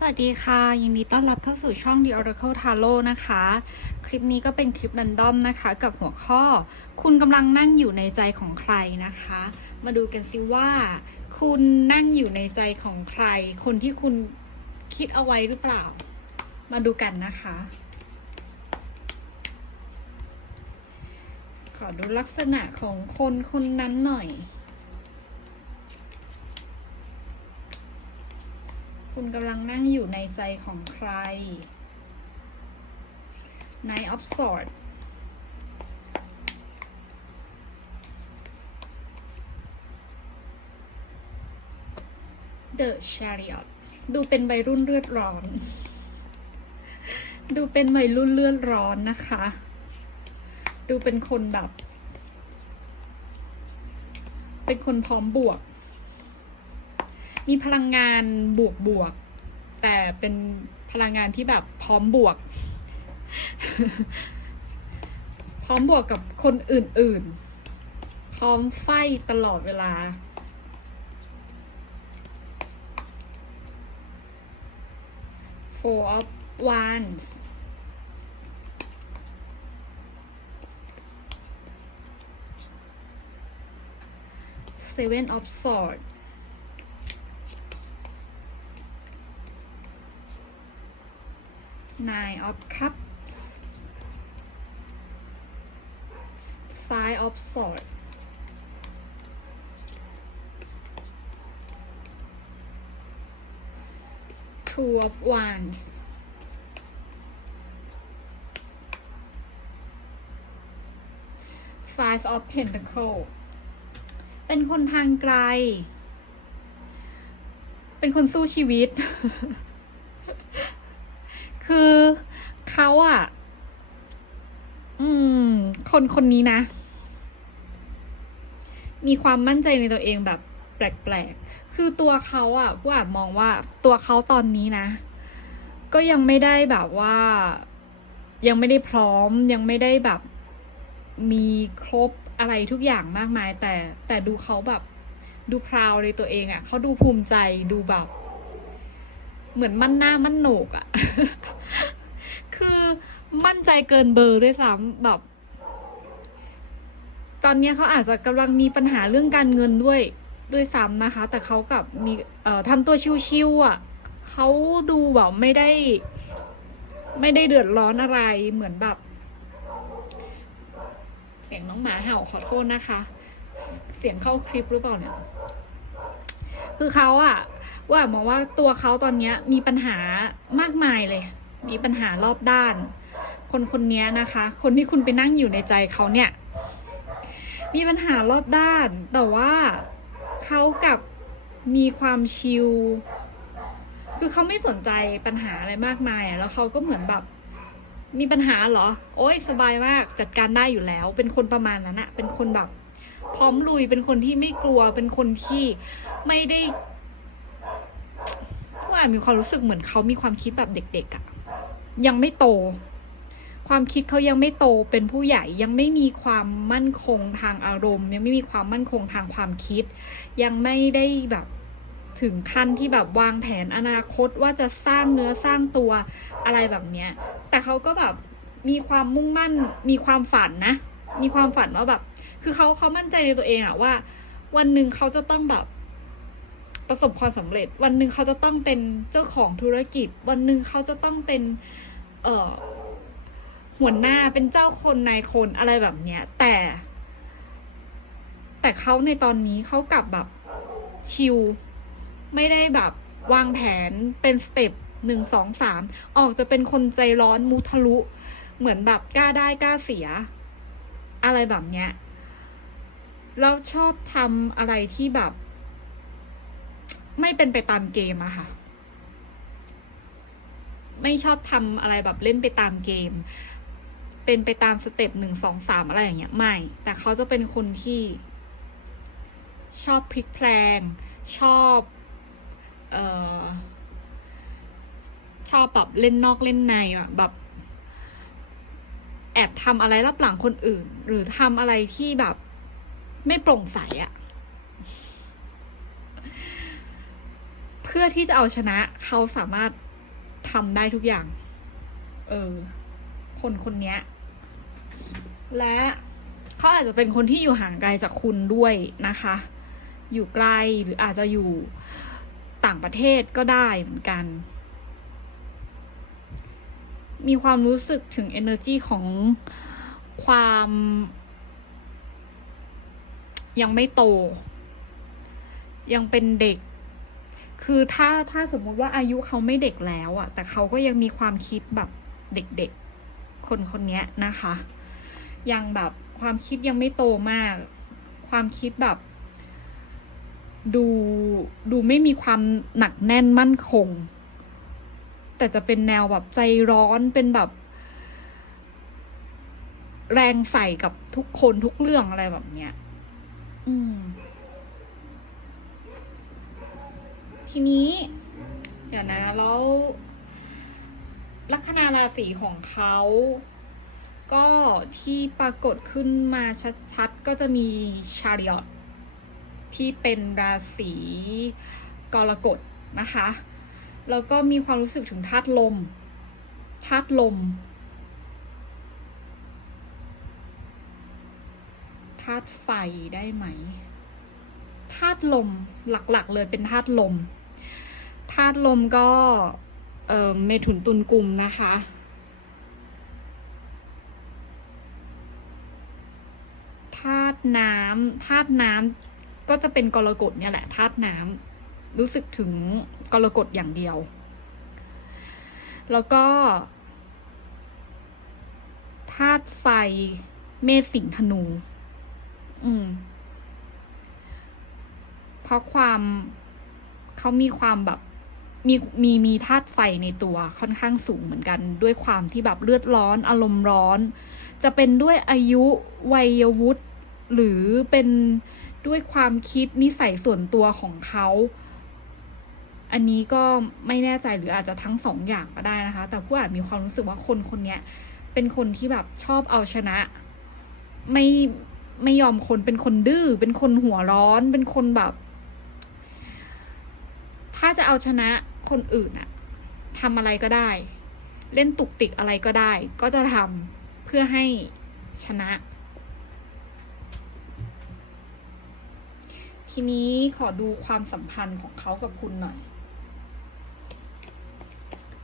สวัสดีค่ะ ยินดีต้อนรับเข้าสู่ช่อง The Oracle Tarot นะคะ คลิปนี้ก็เป็นคลิปรันดอมนะคะ กับหัวข้อ คุณกำลังนั่งอยู่ในใจของใครนะคะ มาดูกันสิว่า คุณนั่งอยู่ในใจของใคร คนที่คุณคิดเอาไว้หรือเปล่า มาดูกันนะคะ ขอดูลักษณะของคนคนนั้นหน่อย คุณกำลังนั่งอยู่ในใจของใคร Nine of Swords The Chariot ดูเป็นวัยรุ่นเลือดร้อน ดูเป็นวัยรุ่นเลือดร้อนนะคะ ดูเป็นคนแบบ เป็นคนพร้อมบวก มีพลังงานบวกบวก แต่เป็นพลังงานที่แบบพร้อมบวก พร้อมบวกกับคนอื่น ๆ พร้อมไฟตลอดเวลา Four of Wands Seven of Swords Nine of Cups Five of Swords Two of Wands Five of Pentacles เป็นคนทางไกล เป็นคนสู้ชีวิต คือเขาอะอืม คนคนนี้นะ มีความมั่นใจในตัวเองแบบ แปลกๆ คือตัวเขาอะผู้อามองว่าตัวเขาตอนนี้นะ ก็ยังไม่ได้แบบว่า ยังไม่ได้พร้อม ยังไม่ได้แบบ มีครบอะไรทุกอย่างมากมาย แต่แต่ดูเขาแบบ ดูพราวในตัวเองอะเขาดูภูมิใจดูแบบ เหมือนมั่นหน้ามั่นโหนกอะคือมั่นใจเกินเบอร์ด้วยซ้ำแบบ ตอนเนี้ยเขาอาจจะกำลังมีปัญหาเรื่องการเงินด้วยด้วยซ้ำนะคะ แต่เขากับมีเอ่อทำตัวชิวๆอะ่ะเขาดูแบบไม่ได้ ไม่ได้เดือดร้อนอะไรเหมือนแบบ เสียงน้องหมาเห่าขอโทษนะคะ เสียงเข้าคลิปหรือเปล่าเนี่ย คือเขาอะว่ามองว่าตัวเขาตอนเนี้ยมีปัญหามากมายเลย มีปัญหารอบด้าน คนคนนี้นะคะ คนที่คุณไปนั่งอยู่ในใจเขาเนี่ย มีปัญหารอบด้าน แต่ว่าเขากับมีความชิลคือเขาไม่สนใจปัญหาอะไรมากมายอะแล้วเขาก็เหมือนแบบมีปัญหาเหรอ โอ้ยสบายมากจัดการได้อยู่แล้ว เป็นคนประมาณนั้นอะเป็นคนแบบพร้อมลุยเป็นคนที่ไม่กลัวเป็นคนที่ ไม่ได้ว่ามีความรู้สึกเหมือนเขามีความคิดแบบเด็กๆอะยังไม่โต ความคิดเขายังไม่โตเป็นผู้ใหญ่ยังไม่มีความมั่นคงทางอารมณ์ ยังไม่มีความมั่นคงทางความคิด ยังไม่ได้แบบถึงขั้นที่แบบวางแผนอนาคตว่าจะสร้างเนื้อสร้างตัวอะไรแบบเนี้ย แต่เขาก็แบบมีความมุ่งมั่น มีความฝันนะ มีความฝันว่าแบบ คือเขาเขามั่นใจในตัวเองอะว่า วันหนึ่งเขาจะต้องแบบ ประสบความสำเร็จ วันหนึ่งเขาจะต้องเป็นเจ้าของธุรกิจ วันหนึ่งเขาจะต้องเป็น เอ่อหัวหน้าเป็นเจ้าคนนายคนอะไรแบบเนี้ย แต่ แต่เขาในตอนนี้เขากลับแบบชิลไม่ได้แบบวางแผนเป็นสเต็ปหนึ่งสองสามออกจะเป็นคนใจร้อนมุทะลุ เหมือนแบบกล้าได้กล้าเสีย อะไรแบบเนี้ยแล้วชอบทำอะไรที่แบบ ไม่เป็นไปตามเกมอะค่ะ ไม่ชอบทำอะไรแบบเล่นไปตามเกม เป็นไปตามสเต็ปหนึ่งสองสามอะไรอย่างเงี้ยไม่ แต่เขาจะเป็นคนที่ ชอบพลิกแพลง ชอบเอ่อชอบแบบเล่นนอกเล่นในอะแบบ แอบทำอะไรรับหลังคนอื่น หรือทำอะไรที่แบบ ไม่โปร่งใสอะเพื่อที่จะเอาชนะเขาสามารถทำได้ทุกอย่าง เออ คนคนเนี้ยและเขาอาจจะเป็นคนที่อยู่ห่างไกลจากคุณด้วยนะคะ อยู่ไกลหรืออาจจะอยู่ต่างประเทศก็ได้เหมือนกัน มีความรู้สึกถึง energy ของความ ยังไม่โต ยังเป็นเด็ก คือถ้าถ้าสมมุติว่าอายุเขาไม่เด็กแล้วอะแต่เขาก็ยังมีความคิดแบบเด็กๆ คนคนนี้นะคะ ยังแบบความคิดยังไม่โตมาก ความคิดแบบ ดูดูไม่มีความหนักแน่นมั่นคง แต่จะเป็นแนวแบบใจร้อนเป็นแบบ แรงใส่กับทุกคนทุกเรื่องอะไรแบบเนี้ย อืม ทีนี้ เดี๋ยวนะแล้วลัคนาราศีของเขาก็ที่ปรากฏขึ้นมาชัดๆ ก็จะมีชาริอตที่เป็นราศีกรกฎนะคะ แล้วก็มีความรู้สึกถึงธาตุลมธาตุลมธาตุไฟได้ไหมธาตุลมหลักๆ เลยเป็นธาตุลม ธาตุลมก็เอ่อเมถุนตุลกลุ่มนะคะ ธาตุน้ำธาตุน้ำก็จะเป็นกรกฎเนี่ยแหละธาตุน้ำรู้สึกถึงกรกฎอย่างเดียว แล้วก็ธาตุไฟเมษสิงธนู อืม เพราะความเขามีความแบบ มีมีมีธาตุไฟในตัวค่อนข้างสูงเหมือนกัน ด้วยความที่แบบเลือดร้อนอารมณ์ร้อน จะเป็นด้วยอายุวัยวุฒิหรือเป็นด้วยความคิดนิสัยส่วนตัวของเขาอันนี้ก็ไม่แน่ใจหรืออาจจะทั้งสองอย่างก็ได้นะคะ แต่ผู้อ่านมีความรู้สึกว่าคนคนนี้เป็นคนที่แบบชอบเอาชนะ ไม่ไม่ยอมคนเป็นคนดื้อเป็นคนหัวร้อน เป็นคนแบบ ถ้าจะเอาชนะ คนอื่นอะทำอะไรก็ได้ เล่นตุกติกอะไรก็ได้ ก็จะทำเพื่อให้ชนะ ทีนี้ขอดูความสัมพันธ์ของเขากับคุณหน่อย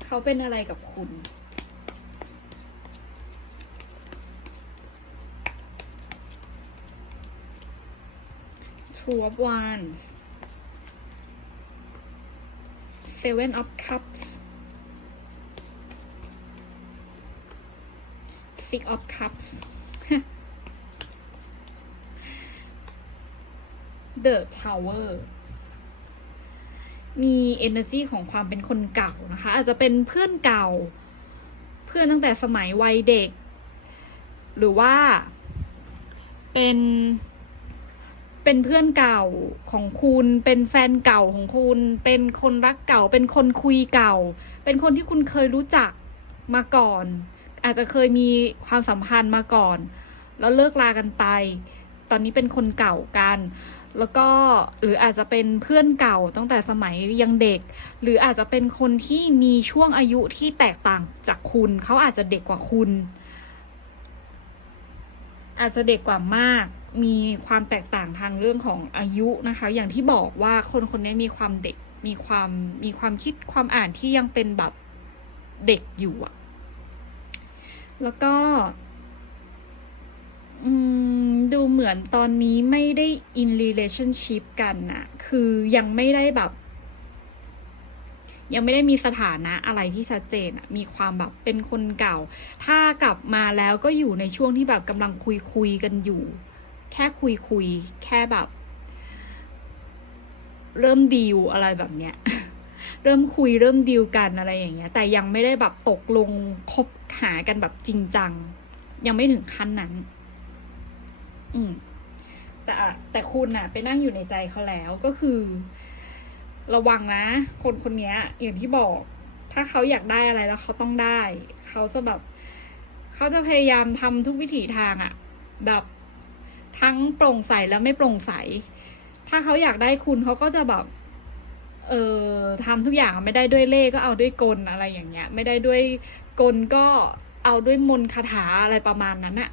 เขาเป็นอะไรกับคุณ Two of Wands Seven of Cups Six of Cups The Tower มี energy ของความเป็นคนเก่านะคะ อาจจะเป็นเพื่อนเก่า เพื่อนตั้งแต่สมัยวัยเด็ก หรือว่าเป็น เป็นเพื่อนเก่าของคุณ เป็นแฟนเก่าของคุณ เป็นคนรักเก่า เป็นคนคุยเก่า เป็นคนที่คุณเคยรู้จักมาก่อน อาจจะเคยมีความสัมพันธ์มาก่อน แล้วเลิกลากันไป ตอนนี้เป็นคนเก่ากัน แล้วก็หรืออาจจะเป็นเพื่อนเก่าตั้งแต่สมัยยังเด็ก หรืออาจจะเป็นคนที่มีช่วงอายุที่แตกต่างจากคุณ เขาอาจจะเด็กกว่าคุณ อาจจะเด็กกว่ามาก มีความแตกต่างทางเรื่องของอายุนะคะ อย่างที่บอกว่าคนคนนี้มีความเด็กมีความมีความคิดความอ่านที่ยังเป็นแบบเด็กอยู่อะแล้วก็ดูเหมือนตอนนี้ไม่ได้ in relationship กันนะคือยังไม่ได้แบบ ยังไม่ได้มีสถานะอะไรที่ชัดเจนอะมีความแบบเป็นคนเก่า ถ้ากลับมาแล้วก็อยู่ในช่วงที่แบบกำลังคุยคุยกันอยู่ แค่คุยคุยแค่แบบ เริ่มดีลอะไรแบบเนี้ย เริ่มคุยเริ่มดีลกันอะไรอย่างเงี้ย แต่ยังไม่ได้แบบตกลงคบหากันแบบจริงจัง ยังไม่ถึงขั้นนั้น อืม แต่อะแต่คุณน่ะไปนั่งอยู่ในใจเขาแล้วก็คือ ระวังนะ คนคนนี้อย่างที่บอก ถ้าเขาอยากได้อะไรแล้วเขาต้องได้ เขาจะแบบ เขาจะพยายามทำทุกวิถีทางอะแบบ ทั้งโปร่งใสและไม่โปร่งใส ถ้าเขาอยากได้คุณเขาก็จะแบบเออทำทุกอย่างไม่ได้ด้วยเล่ก็เอาด้วยกลอะไรอย่างเงี้ย ไม่ได้ด้วยกลก็เอาด้วยมนคาถาอะไรประมาณนั้นอะ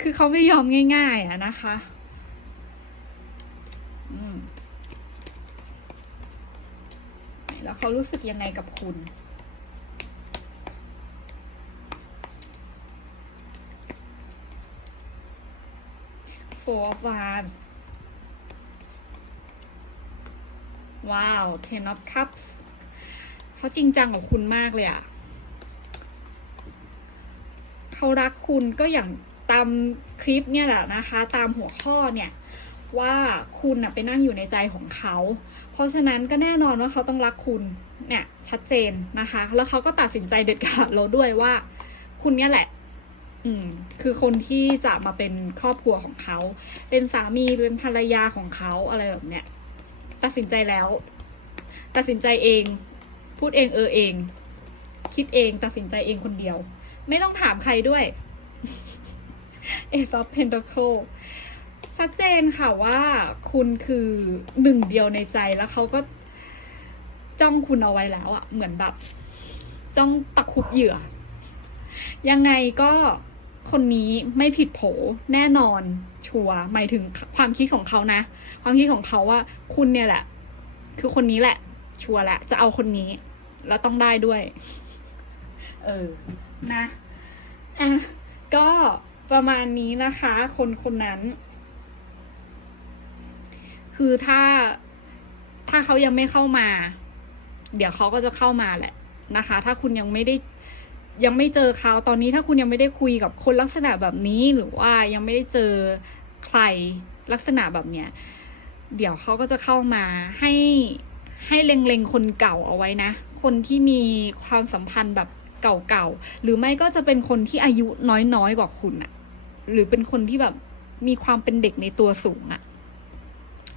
คือเขาไม่ยอมง่าย ๆอะนะคะอืมแล้วเขารู้สึกยังไงกับคุณ Four of Wands ว้าว Ten of Cups เขาจริงจังกับคุณมากเลยอะเขารักคุณก็อย่างตามคลิปเนี่ยแหละนะคะ ตามหัวข้อเนี่ยว่าคุณน่ะไปนั่งอยู่ในใจของเขา เพราะฉะนั้นก็แน่นอนว่าเขาต้องรักคุณเนี่ยชัดเจนนะคะ แล้วเขาก็ตัดสินใจเด็ดขาดเราด้วยว่า คุณเนี่ยแหละ อืมคือคนที่จะมาเป็นครอบครัวของเขา เป็นสามีเป็นภรรยาของเขาอะไรแบบเนี้ยตัดสินใจแล้ว ตัดสินใจเอง พูดเองเออเอง คิดเองตัดสินใจเองคนเดียว ไม่ต้องถามใครด้วย Ace of Pentacle ชัดเจนค่ะว่าคุณคือหนึ่งเดียวในใจแล้วเขาก็จ้องคุณเอาไว้แล้วอะเหมือนแบบ จ้องตะคุบเหยื่อ ยังไงก็ คนนี้ไม่ผิดโผแน่นอน ชัวร์หมายถึงความคิดของเขานะ ความคิดของเขาว่าคุณเนี่ยแหละ คือคนนี้แหละ ชัวร์แหละจะเอาคนนี้ แล้วต้องได้ด้วย เออนะอะก็ประมาณนี้นะคะ คนคนนั้น คือถ้าถ้าเขายังไม่เข้ามา เดี๋ยวเขาก็จะเข้ามาแหละนะคะ ถ้าคุณยังไม่ได้ ยังไม่เจอเขาตอนนี้ถ้าคุณยังไม่ได้คุยกับคนลักษณะแบบนี้หรือว่ายังไม่ได้เจอใครลักษณะแบบเนี้ยเดี๋ยวเขาก็จะเข้ามาให้ให้เล็งๆคนเก่าเอาไว้นะ คนที่มีความสัมพันธ์แบบเก่าๆ หรือไม่ก็จะเป็นคนที่อายุน้อยๆกว่าคุณอะหรือเป็นคนที่แบบมีความเป็นเด็กในตัวสูงอะ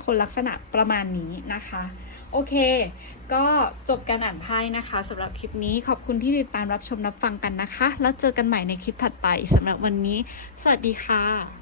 คนลักษณะประมาณนี้นะคะ โอเค ก็จบการอ่านไพ่นะคะสำหรับคลิปนี้ขอบคุณที่ติดตามรับชมรับฟังกันนะคะ แล้วเจอกันใหม่ในคลิปถัดไปสำหรับวันนี้ สวัสดีค่ะ